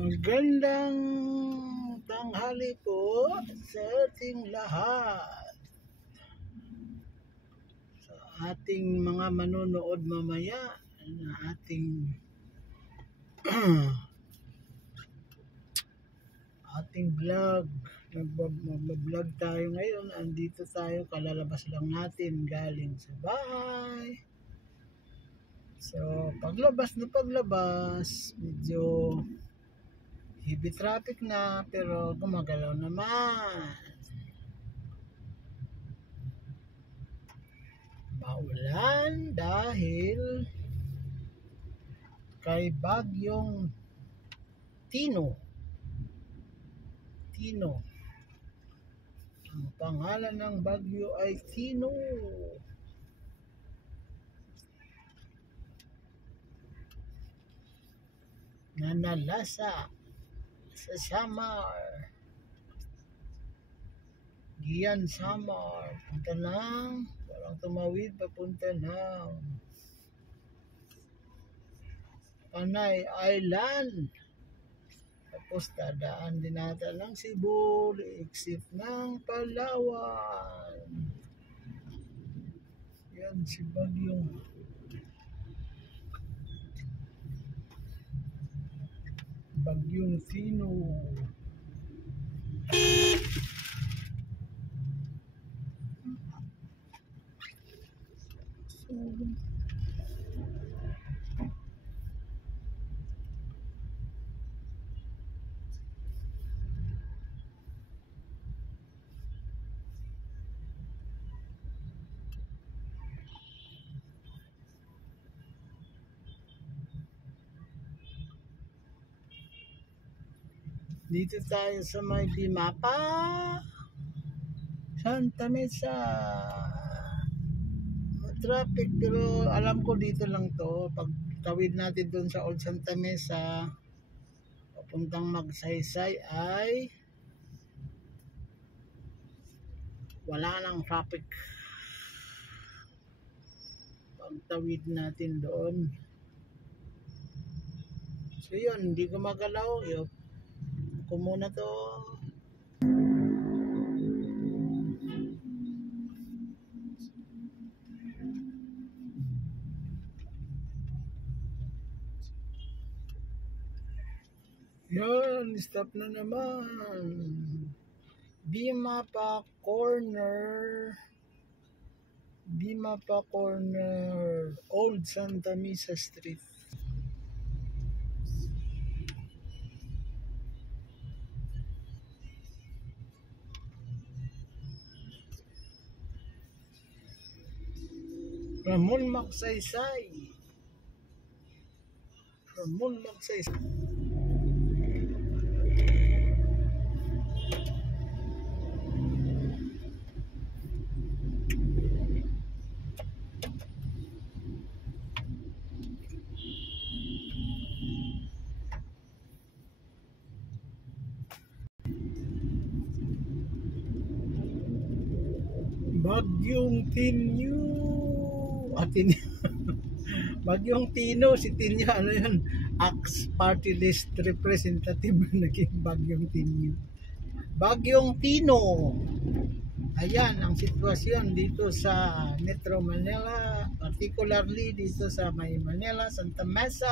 Magandang tanghali po sa ating lahat. Sa ating mga manonood mamaya na ating vlog. Mag-vlog tayo ngayon. Andito tayo, kalalabas lang natin galing sa bahay. So, paglabas, medyo heavy traffic na, pero gumagalaw naman. Maulan dahil kay Bagyong Tino. Ang pangalan ng bagyo ay Tino. Nanalasa sa Samar, Gian Samar, punta ng walang tumawid, papunta ng Panay Island, tapos dadaan din natin ng Cebu, exit ng Palawan. Yan si Bagyong Tino. Dito tayo sa may Bimapa, Santa Mesa. Traffic, pero alam ko dito lang to. Pag tawid natin doon sa Old Santa Mesa papuntang Magsaysay ay wala nang traffic. Pag tawid natin doon, so yun, hindi gumagalaw. Ko muna to. Yan, stop na naman. Bimapa Corner, Old Santa Mesa Street. Ramon Magsaysay. Bagyong Tino. Bagyong Tino, si Tino, ano yun? Axe Party List Representative naging Bagyong Tino. Bagyong Tino. Ayan ang sitwasyon dito sa Metro Manila, particularly dito sa May Manila, Santa Mesa.